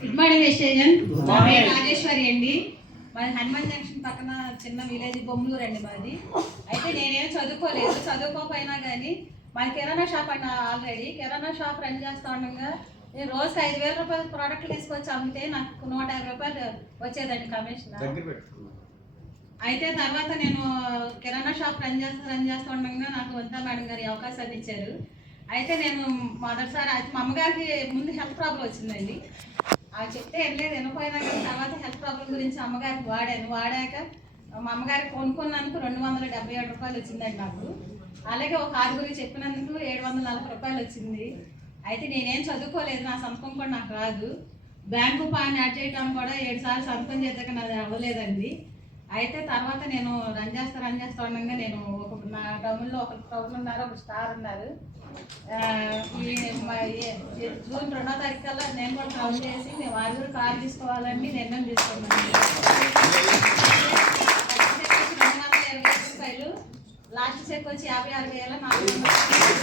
Good morning వెస్టేజన్. నా పేరు రాజేశ్వరి అండి. మాది హనుమాన్ జంక్షన్ పక్కన చిన్న విలేజ్ బొమ్మలూరు అండి మాది. అయితే నేనేం చదువుకోలేదు, చదువుకోకపోయినా కానీ మాది కిరాణా షాప్ అండి. ఆల్రెడీ కిరాణా షాప్ రన్ చేస్తూ ఉండగా నేను రోజుకి 5,000 రూపాయలు ప్రోడక్ట్లు తీసుకొచ్చి అమ్మితే నాకు 150 రూపాయలు వచ్చేదండి కమిషన్. అయితే తర్వాత నేను కిరాణా షాప్ రన్ చేస్తూ ఉండగా నాకు వంతా మేడం గారు అవకాశాన్ని ఇచ్చారు. అయితే నేను మొదటిసారి మా అమ్మగారికి ముందు హెల్త్ ప్రాబ్లం వచ్చిందండి. అవి చెప్తే వెళ్ళలేదు, వినపోయినా కానీ తర్వాత హెల్త్ ప్రాబ్లం గురించి అమ్మగారికి వాడాక మా అమ్మగారికి కొనుక్కున్నందుకు 277 రూపాయలు వచ్చిందండి నాకు. అలాగే ఒక 6 చెప్పినందుకు 740 రూపాయలు వచ్చింది. అయితే నేనేం చదువుకోలేదు, నా సంతకం కూడా నాకు రాదు. బ్యాంకు పాన్ యాడ్ చేయడం కూడా 7 సార్లు సంతకం చేద్దాక నాది అవ్వలేదండి. అయితే తర్వాత నేను రన్ చేస్తా ఉండగా నేను నా టౌన్లో ఒక టౌన్ ఉన్నారు, ఒక స్టార్ ఉన్నారు. జూన్ 2వ తారీఖు కల్లా నేను కూడా కౌంట్ చేసి మేము 6 కార్ తీసుకోవాలని నిర్ణయం తీసుకున్నాను. 220 రూపాయలు, లాస్ట్ చెక్ వచ్చి 56,400.